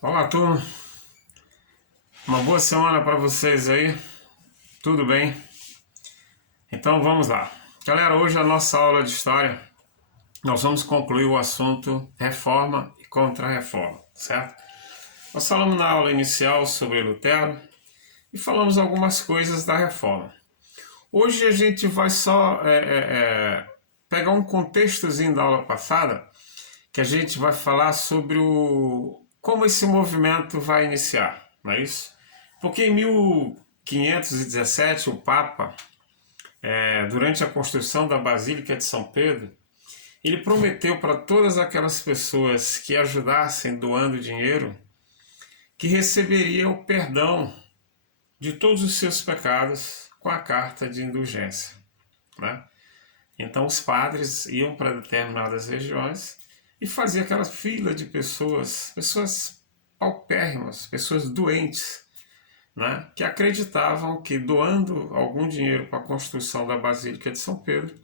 Olá, turma. Uma boa semana para vocês aí. Tudo bem? Então vamos lá. Galera, hoje a nossa aula de história, nós vamos concluir o assunto reforma e contra-reforma, certo? Nós falamos na aula inicial sobre Lutero e falamos algumas coisas da reforma. Hoje a gente vai só pegar um contextozinho da aula passada, que a gente vai falar sobre como esse movimento vai iniciar, não é isso? Porque em 1517 o Papa, durante a construção da Basílica de São Pedro, ele prometeu para todas aquelas pessoas que ajudassem doando dinheiro que receberia o perdão de todos os seus pecados com a carta de indulgência, né? Então os padres iam para determinadas regiões e faziam aquela fila de pessoas paupérrimas, pessoas doentes, né, que acreditavam que doando algum dinheiro para a construção da Basílica de São Pedro,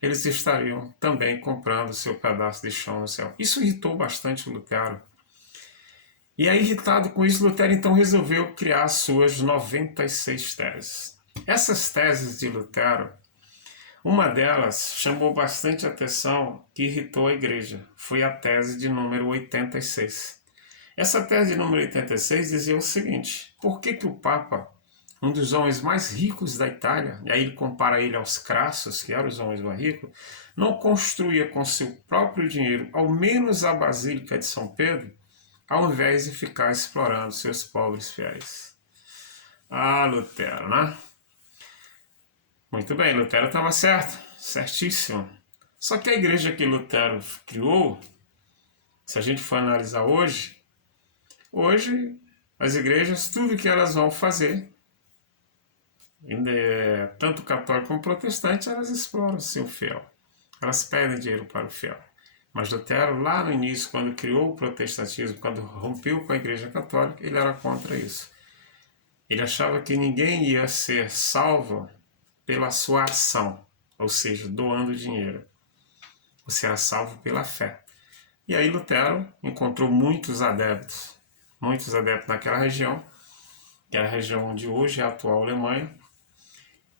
eles estariam também comprando seu pedaço de chão no céu. Isso irritou bastante Lutero. E aí, irritado com isso, Lutero então resolveu criar suas 96 teses. Essas teses de Lutero, uma delas chamou bastante atenção, que irritou a igreja. Foi a tese de número 86. Essa tese de número 86 dizia o seguinte: por que o Papa, um dos homens mais ricos da Itália, e aí ele compara ele aos Crassus, que eram os homens mais ricos, não construía com seu próprio dinheiro ao menos a Basílica de São Pedro, ao invés de ficar explorando seus pobres fiéis? Ah, Lutero, né? Muito bem, Lutero estava certo, certíssimo. Só que a igreja que Lutero criou, se a gente for analisar hoje as igrejas, tudo que elas vão fazer, tanto católico como protestante, elas exploram seu fiel. Elas pedem dinheiro para o fiel. Mas Lutero, lá no início, quando criou o protestantismo, quando rompeu com a igreja católica, ele era contra isso. Ele achava que ninguém ia ser salvo pela sua ação, ou seja, doando dinheiro. Você era salvo pela fé. E aí Lutero encontrou muitos adeptos naquela região, que é a região onde hoje é a atual Alemanha.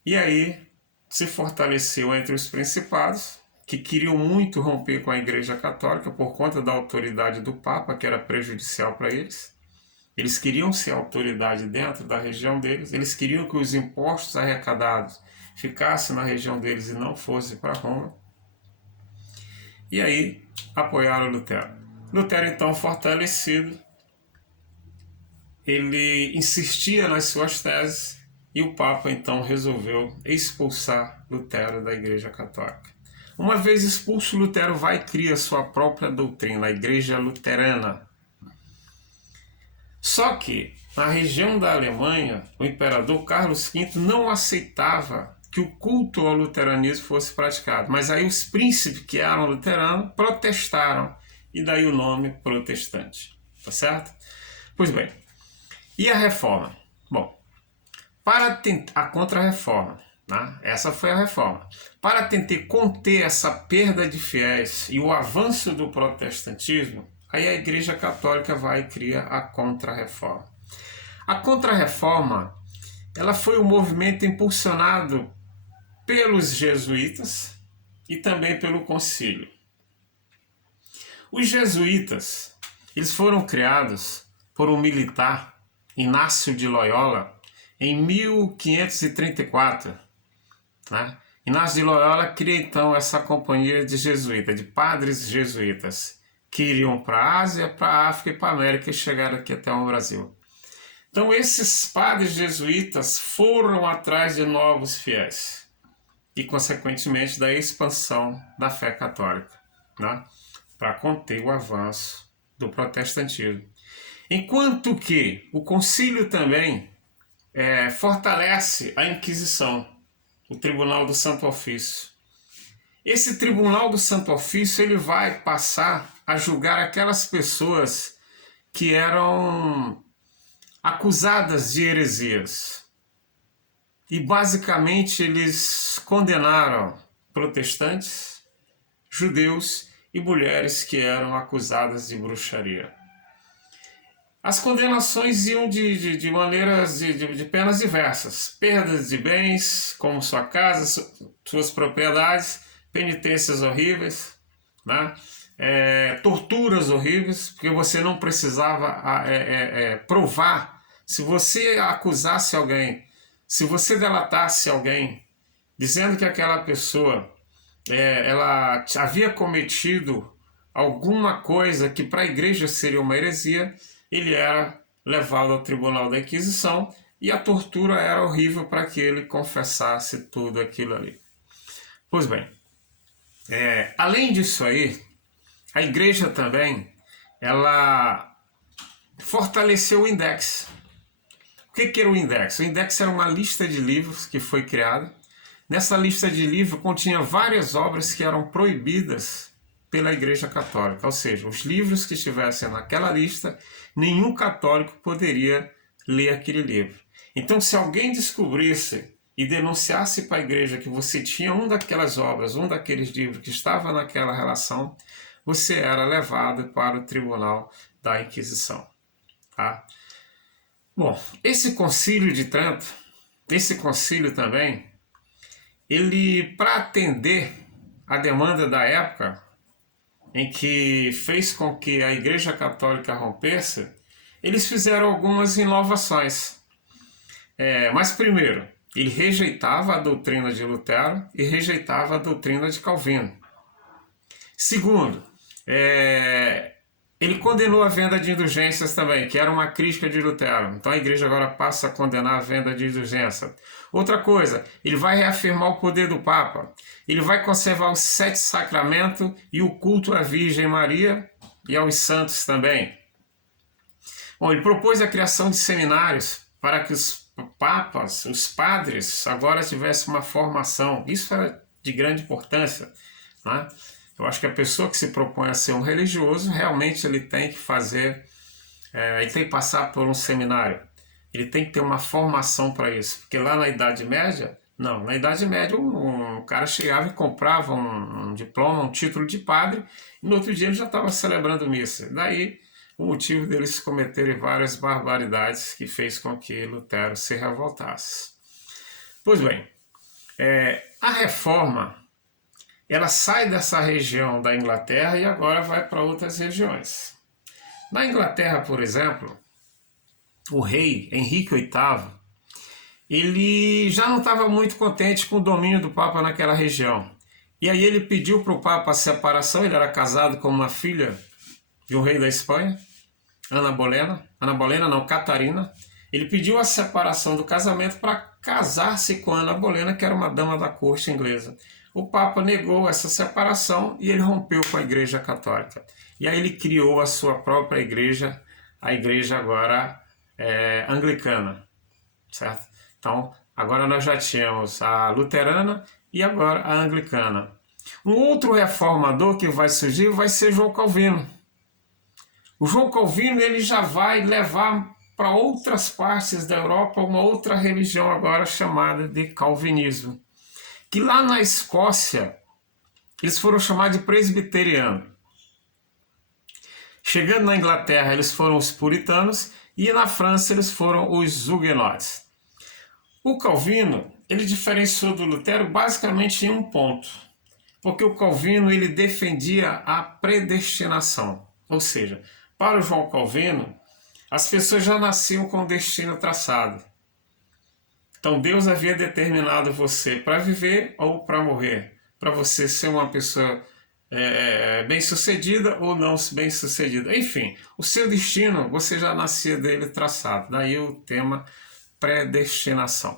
E aí se fortaleceu entre os principados, que queriam muito romper com a Igreja Católica por conta da autoridade do Papa, que era prejudicial para eles. Eles queriam ser autoridade dentro da região deles, eles queriam que os impostos arrecadados ficassem na região deles e não fossem para Roma. E aí apoiaram Lutero. Lutero, então, fortalecido, ele insistia nas suas teses e o Papa, então, resolveu expulsar Lutero da Igreja Católica. Uma vez expulso, Lutero vai e cria sua própria doutrina, a Igreja Luterana. Só que, na região da Alemanha, o imperador Carlos V não aceitava que o culto ao luteranismo fosse praticado. Mas aí os príncipes que eram luteranos protestaram, e daí o nome protestante. Tá certo? Pois bem, e a reforma? Bom, para a contra-reforma, né? Essa foi a reforma. Para tentar conter essa perda de fiéis e o avanço do protestantismo, aí a Igreja Católica vai e cria a contra-reforma. A contra-reforma, ela foi um movimento impulsionado pelos jesuítas e também pelo concílio. Os jesuítas, eles foram criados por um militar, Inácio de Loyola, em 1534. Né? Inácio de Loyola cria então essa companhia de jesuítas, de padres jesuítas, que iriam para a Ásia, para a África e para a América e chegaram aqui até o Brasil. Então esses padres jesuítas foram atrás de novos fiéis e, consequentemente, da expansão da fé católica, né? Para conter o avanço do protestantismo. Enquanto que o concílio também fortalece a Inquisição, o Tribunal do Santo Ofício. Esse Tribunal do Santo Ofício ele vai passar a julgar aquelas pessoas que eram acusadas de heresias. E basicamente eles condenaram protestantes, judeus e mulheres que eram acusadas de bruxaria. as condenações iam de maneiras, de penas diversas. Perdas de bens, como sua casa, suas propriedades, penitências horríveis, né? Torturas horríveis, porque você não precisava provar. Se você acusasse alguém, se você delatasse alguém, dizendo que aquela pessoa ela havia cometido alguma coisa que para a igreja seria uma heresia, ele era levado ao tribunal da Inquisição e a tortura era horrível para que ele confessasse tudo aquilo ali. Pois bem, além disso aí, a igreja também, ela fortaleceu o Index. O que era o Index? O Index era uma lista de livros que foi criada. Nessa lista de livros continha várias obras que eram proibidas pela Igreja Católica, ou seja, os livros que estivessem naquela lista, nenhum católico poderia ler aquele livro. Então, se alguém descobrisse e denunciasse para a igreja que você tinha um daquelas obras, um daqueles livros que estava naquela relação, você era levado para o tribunal da Inquisição. Tá? Bom, esse concílio de Trento, esse concílio também, ele, para atender a demanda da época, em que fez com que a Igreja Católica rompesse, eles fizeram algumas inovações. Mas primeiro, ele rejeitava a doutrina de Lutero e rejeitava a doutrina de Calvino. Segundo, ele condenou a venda de indulgências também, que era uma crítica de Lutero. Então a igreja agora passa a condenar a venda de indulgência. Outra coisa, ele vai reafirmar o poder do Papa. Ele vai conservar os 7 sacramentos e o culto à Virgem Maria e aos santos também. Bom, ele propôs a criação de seminários para que os papas, os padres, agora tivessem uma formação. Isso era de grande importância, né? Eu acho que a pessoa que se propõe a ser um religioso, realmente ele tem que fazer, ele tem que passar por um seminário. Ele tem que ter uma formação para isso. Porque lá na Idade Média, não, na Idade Média um cara chegava e comprava um diploma, um título de padre, e no outro dia ele já estava celebrando missa. Daí o motivo deles cometerem várias barbaridades que fez com que Lutero se revoltasse. Pois bem, a reforma, ela sai dessa região da Inglaterra e agora vai para outras regiões. Na Inglaterra, por exemplo, o rei Henrique VIII, ele já não estava muito contente com o domínio do Papa naquela região. E aí ele pediu para o Papa a separação. Ele era casado com uma filha de um rei da Espanha, Catarina. Ele pediu a separação do casamento para casar-se com Ana Bolena, que era uma dama da corte inglesa. O Papa negou essa separação e ele rompeu com a Igreja Católica. E aí ele criou a sua própria igreja, a igreja agora anglicana, certo? Então, agora nós já tínhamos a luterana e agora a anglicana. Um outro reformador que vai surgir vai ser João Calvino. O João Calvino ele já vai levar para outras partes da Europa uma outra religião agora chamada de calvinismo. Que lá na Escócia eles foram chamados de presbiterianos. Chegando na Inglaterra eles foram os puritanos e na França eles foram os huguenotes. O Calvino ele diferenciou do Lutero basicamente em um ponto, porque o Calvino ele defendia a predestinação, ou seja, para o João Calvino as pessoas já nasciam com o destino traçado. Então Deus havia determinado você para viver ou para morrer, para você ser uma pessoa bem-sucedida ou não bem-sucedida. Enfim, o seu destino você já nascia dele traçado. Daí o tema predestinação.